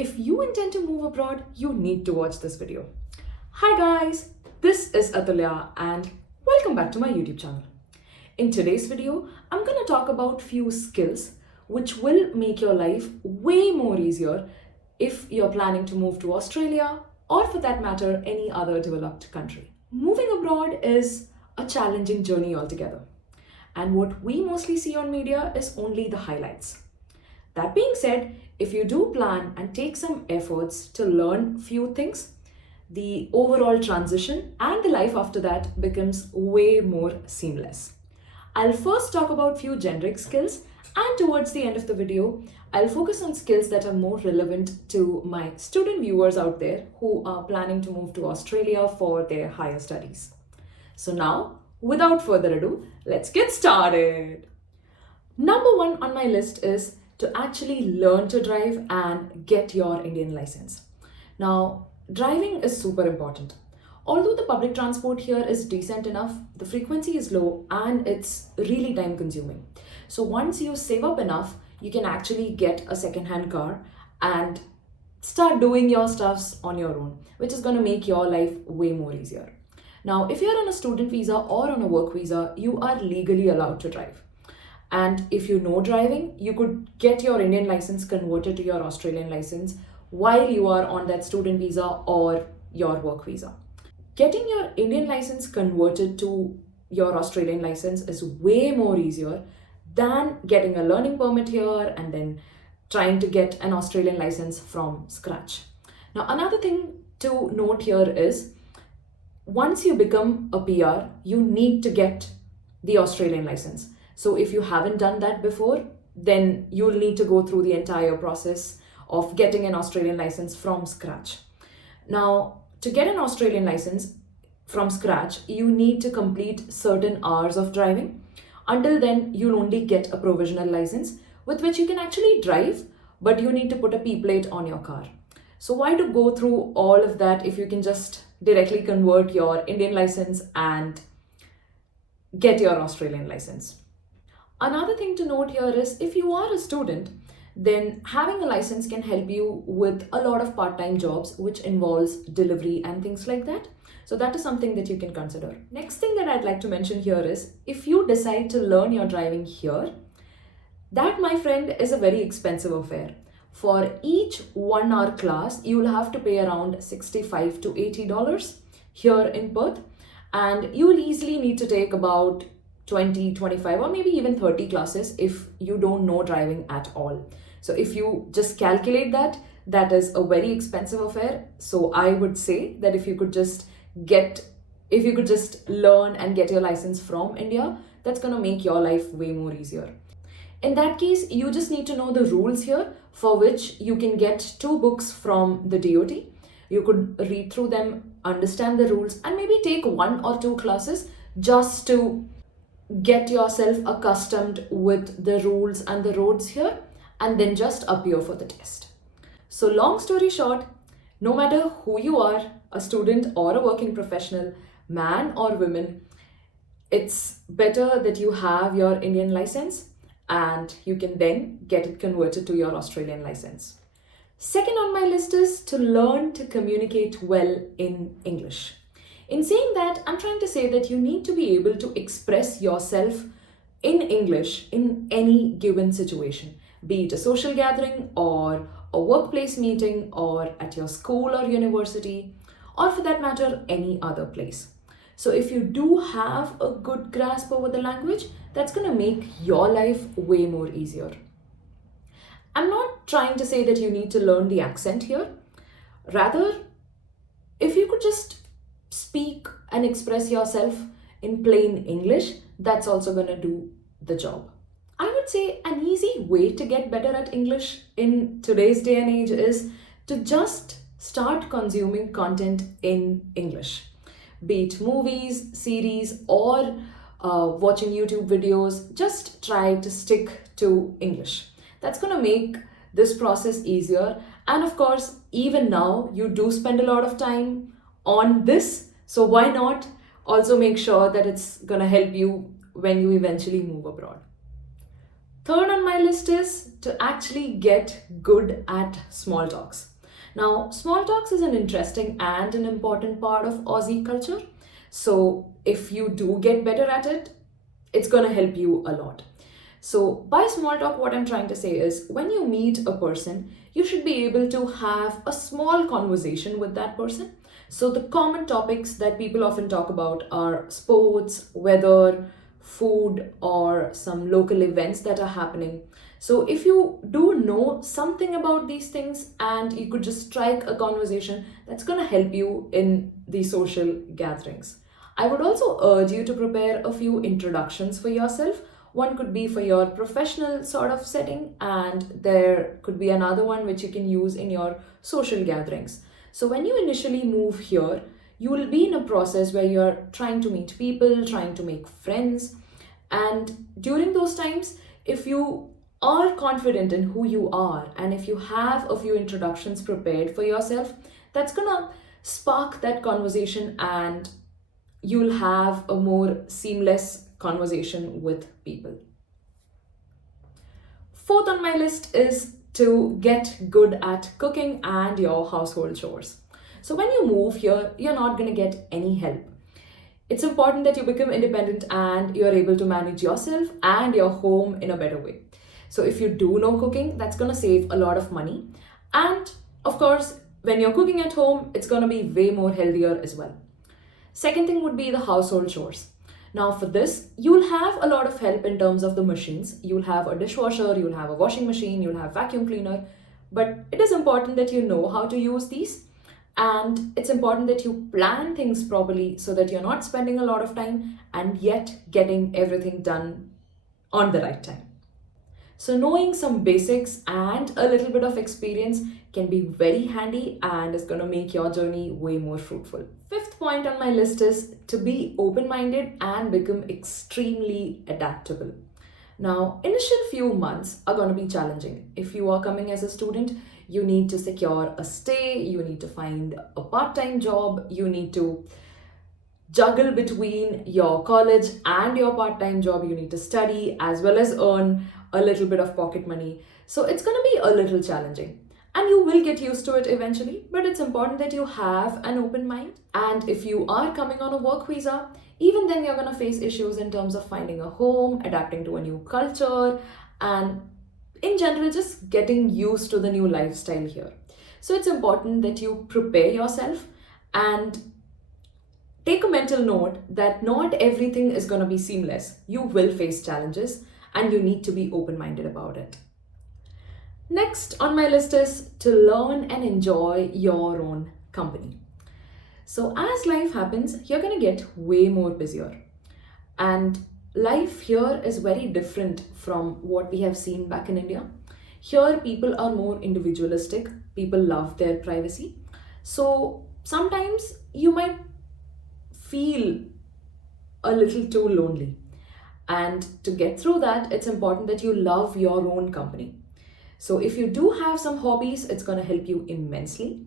If you intend to move abroad, you need to watch this video. Hi guys, this is Athulya and welcome back to my YouTube channel. In today's video, I'm going to talk about few skills which will make your life way more easier if you're planning to move to Australia or for that matter, any other developed country. Moving abroad is a challenging journey altogether. And what we mostly see on media is only the highlights. That being said, if you do plan and take some efforts to learn few things, the overall transition and the life after that becomes way more seamless. I'll first talk about few generic skills, and towards the end of the video, I'll focus on skills that are more relevant to my student viewers out there who are planning to move to Australia for their higher studies. So now, without further ado, let's get started. Number one on my list is to actually learn to drive and get your Indian license. Now, driving is super important. Although the public transport here is decent enough, the frequency is low and it's really time consuming. So once you save up enough, you can actually get a second-hand car and start doing your stuffs on your own, which is going to make your life way more easier. Now, if you're on a student visa or on a work visa, you are legally allowed to drive. And if you know driving, you could get your Indian license converted to your Australian license while you are on that student visa or your work visa. Getting your Indian license converted to your Australian license is way more easier than getting a learning permit here and then trying to get an Australian license from scratch. Now, another thing to note here is once you become a PR, you need to get the Australian license. So if you haven't done that before, then you'll need to go through the entire process of getting an Australian license from scratch. Now, to get an Australian license from scratch, you need to complete certain hours of driving. Until then, you'll only get a provisional license with which you can actually drive, but you need to put a P plate on your car. So why to go through all of that if you can just directly convert your Indian license and get your Australian license? Another thing to note here is if you are a student, then having a license can help you with a lot of part-time jobs which involves delivery and things like that. So that is something that you can consider. Next thing that I'd like to mention here is if you decide to learn your driving here, that, my friend, is a very expensive affair. For each 1 hour class, you will have to pay around $65 to $80 here in Perth, and you will easily need to take about 20, 25 or maybe even 30 classes if you don't know driving at all. So if you just calculate that, that is a very expensive affair. So I would say that if you could just learn and get your license from India, that's going to make your life way more easier. In that case, you just need to know the rules here, for which you can get 2 books from the DOT. You could read through them, understand the rules, and maybe take 1 or 2 classes just to get yourself accustomed with the rules and the roads here, and then just appear for the test. So long story short, no matter who you are, a student or a working professional, man or woman, it's better that you have your Indian license and you can then get it converted to your Australian license. Second on my list is to learn to communicate well in English. In saying that, I'm trying to say that you need to be able to express yourself in English in any given situation, be it a social gathering or a workplace meeting or at your school or university, or for that matter, any other place. So if you do have a good grasp over the language, that's going to make your life way more easier. I'm not trying to say that you need to learn the accent here. Rather, if you could just speak and express yourself in plain English, that's also going to do the job. I would say an easy way to get better at English in today's day and age is to just start consuming content in English. Be it movies, series, or watching YouTube videos, just try to stick to English. That's going to make this process easier. And of course, even now, you do spend a lot of time on this, so why not also make sure that it's gonna help you when you eventually move abroad. Third on my list is to actually get good at small talks. Now, small talks is an interesting and an important part of Aussie culture. So, if you do get better at it, it's going to help you a lot. So, by small talk, what I'm trying to say is when you meet a person, you should be able to have a small conversation with that person. So, the common topics that people often talk about are sports, weather, food, or some local events that are happening. So, if you do know something about these things and you could just strike a conversation, that's going to help you in the social gatherings. I would also urge you to prepare a few introductions for yourself. One could be for your professional sort of setting, and there could be another one which you can use in your social gatherings. So, when you initially move here, you will be in a process where you're trying to meet people, trying to make friends, and during those times, if you are confident in who you are and if you have a few introductions prepared for yourself, that's gonna spark that conversation and you'll have a more seamless conversation with people. Fourth on my list is to get good at cooking and your household chores. So, when you move here, you're not going to get any help. It's important that you become independent and you're able to manage yourself and your home in a better way. So, if you do know cooking, that's going to save a lot of money. And of course, when you're cooking at home, it's going to be way more healthier as well. Second thing would be the household chores. Now, for this, you'll have a lot of help in terms of the machines. You'll have a dishwasher, you'll have a washing machine, you'll have vacuum cleaner. But it is important that you know how to use these. And it's important that you plan things properly so that you're not spending a lot of time and yet getting everything done on the right time. So, knowing some basics and a little bit of experience can be very handy and is going to make your journey way more fruitful. Fifth point on my list is to be open-minded and become extremely adaptable. Now, initial few months are going to be challenging. If you are coming as a student, you need to secure a stay, you need to find a part-time job, you need to juggle between your college and your part-time job, you need to study as well as earn a little bit of pocket money. So it's going to be a little challenging. And you will get used to it eventually, but it's important that you have an open mind. And if you are coming on a work visa, even then you're going to face issues in terms of finding a home, adapting to a new culture, and in general, just getting used to the new lifestyle here. So it's important that you prepare yourself and take a mental note that not everything is going to be seamless. You will face challenges and you need to be open-minded about it. Next on my list is to learn and enjoy your own company. So as life happens, you're going to get way more busier. And life here is very different from what we have seen back in India. Here, people are more individualistic. People love their privacy. So sometimes you might feel a little too lonely. And to get through that, it's important that you love your own company. So if you do have some hobbies, it's going to help you immensely.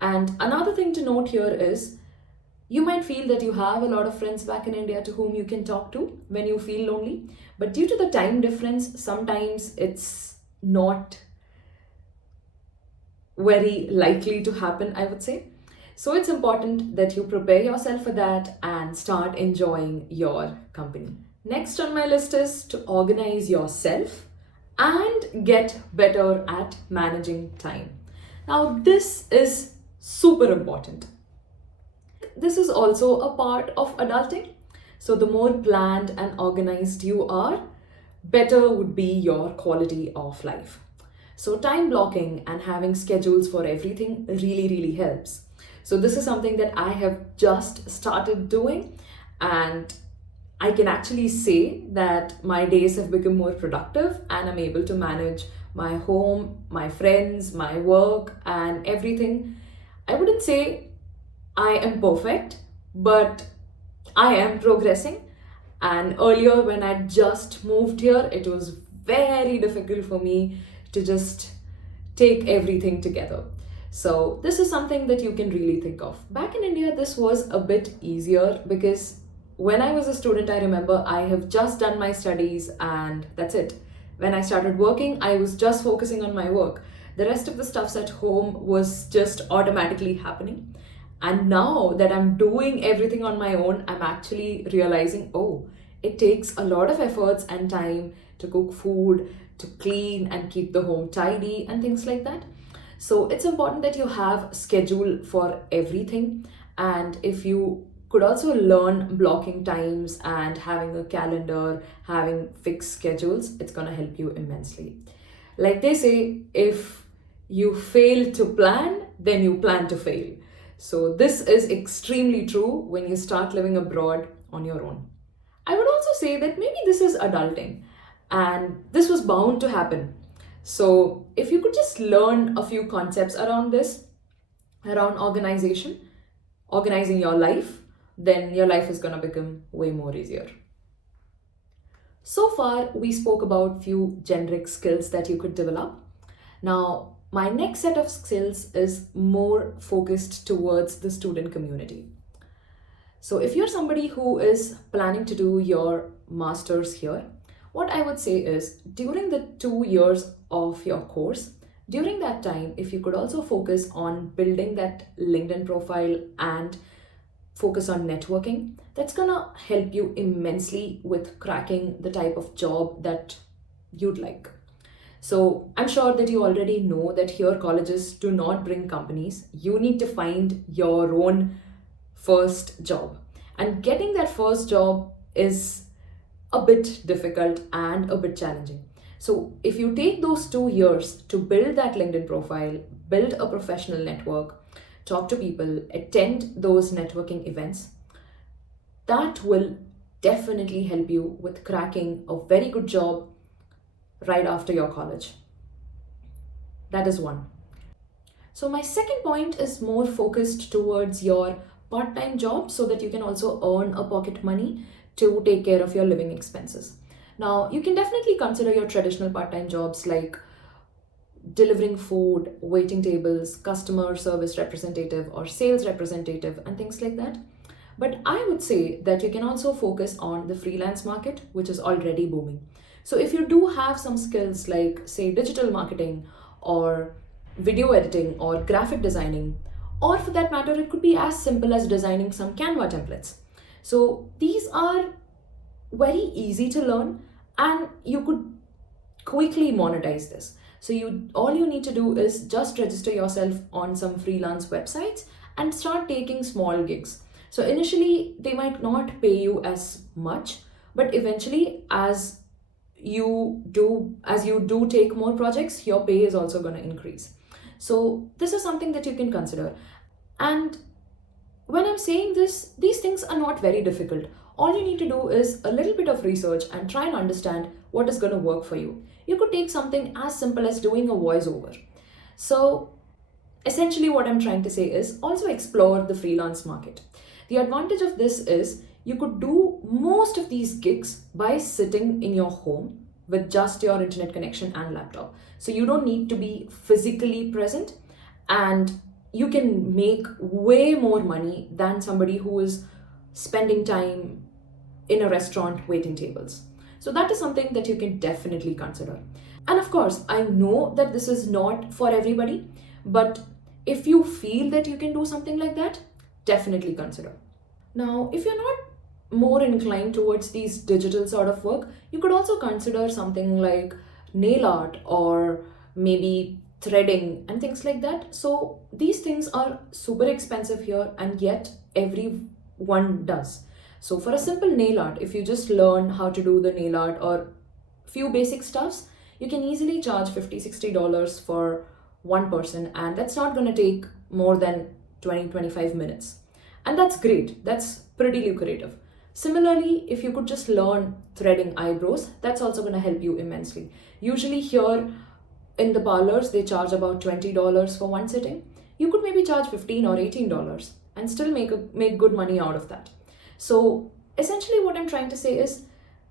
And another thing to note here is you might feel that you have a lot of friends back in India to whom you can talk to when you feel lonely. But due to the time difference, sometimes it's not very likely to happen, I would say. So it's important that you prepare yourself for that and start enjoying your company. Next on my list is to organize yourself and get better at managing time. Now, this is super important. This is also a part of adulting. So, the more planned and organized you are, better would be your quality of life. So, time blocking and having schedules for everything really, really helps. So, this is something that I have just started doing, and I can actually say that my days have become more productive and I'm able to manage my home, my friends, my work, and everything. I wouldn't say I am perfect, but I am progressing. And earlier, when I just moved here, it was very difficult for me to just take everything together. So, this is something that you can really think of. Back in India, this was a bit easier because when I was a student, I remember I have just done my studies and that's it. When I started working, I was just focusing on my work. The rest of the stuffs at home was just automatically happening. And now that I'm doing everything on my own, I'm actually realizing, oh, it takes a lot of efforts and time to cook food, to clean and keep the home tidy and things like that. So it's important that you have schedule for everything. And if you could also learn blocking times and having a calendar, having fixed schedules, it's going to help you immensely. Like they say, if you fail to plan, then you plan to fail. So this is extremely true when you start living abroad on your own. I would also say that maybe this is adulting and this was bound to happen. So if you could just learn a few concepts around this, around organizing your life, then your life is going to become way more easier. So far, we spoke about few generic skills that you could develop. Now, my next set of skills is more focused towards the student community. So if you're somebody who is planning to do your master's here, what I would say is during the 2 years of your course, during that time, if you could also focus on building that LinkedIn profile and focus on networking, that's gonna help you immensely with cracking the type of job that you'd like. So I'm sure that you already know that here colleges do not bring companies. You need to find your own first job. And getting that first job is a bit difficult and a bit challenging. So if you take those 2 years to build that LinkedIn profile, build a professional network, talk to people, attend those networking events, that will definitely help you with cracking a very good job right after your college. That is one. So my second point is more focused towards your part-time job so that you can also earn a pocket money to take care of your living expenses. Now, you can definitely consider your traditional part-time jobs like delivering food, waiting tables, customer service representative or sales representative and things like that. But I would say that you can also focus on the freelance market, which is already booming. So if you do have some skills like say digital marketing or video editing or graphic designing, or for that matter, it could be as simple as designing some Canva templates. So these are very easy to learn and you could quickly monetize this. So all you need to do is just register yourself on some freelance websites and start taking small gigs. So initially they might not pay you as much, but eventually as you do take more projects, your pay is also going to increase. So this is something that you can consider. And when I'm saying this, these things are not very difficult. All you need to do is a little bit of research and try and understand what is going to work for you. You could take something as simple as doing a voiceover. So essentially what I'm trying to say is also explore the freelance market. The advantage of this is you could do most of these gigs by sitting in your home with just your internet connection and laptop. So you don't need to be physically present and you can make way more money than somebody who is spending time in a restaurant waiting tables. So that is something that you can definitely consider. And of course, I know that this is not for everybody, but if you feel that you can do something like that, definitely consider. Now, if you're not more inclined towards these digital sort of work, you could also consider something like nail art or maybe threading and things like that. So these things are super expensive here and yet everyone does. So for a simple nail art, if you just learn how to do the nail art or few basic stuffs, you can easily charge $50-$60 for one person, and that's not going to take more than 20-25 minutes. And that's great. That's pretty lucrative. Similarly, if you could just learn threading eyebrows, that's also going to help you immensely. Usually here in the parlors, they charge about $20 for one sitting. You could maybe charge $15 or $18 and still make good money out of that. So essentially what I'm trying to say is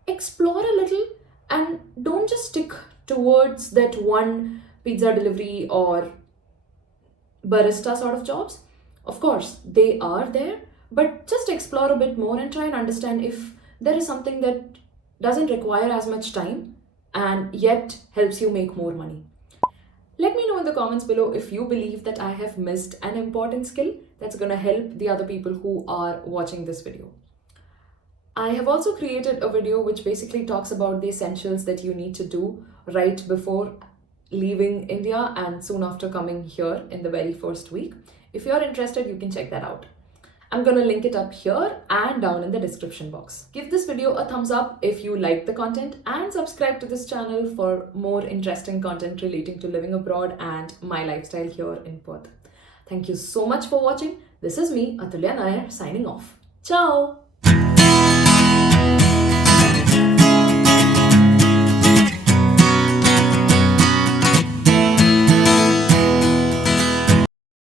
explore a little and don't just stick towards that one pizza delivery or barista sort of jobs. Of course, they are there, but just explore a bit more and try and understand if there is something that doesn't require as much time and yet helps you make more money. Let me know in the comments below if you believe that I have missed an important skill that's going to help the other people who are watching this video. I have also created a video which basically talks about the essentials that you need to do right before leaving India and soon after coming here in the very first week. If you're interested, you can check that out. I'm gonna link it up here and down in the description box. Give this video a thumbs up if you like the content and subscribe to this channel for more interesting content relating to living abroad and my lifestyle here in Perth. Thank you so much for watching. This is me, Athulya Nair, signing off. Ciao!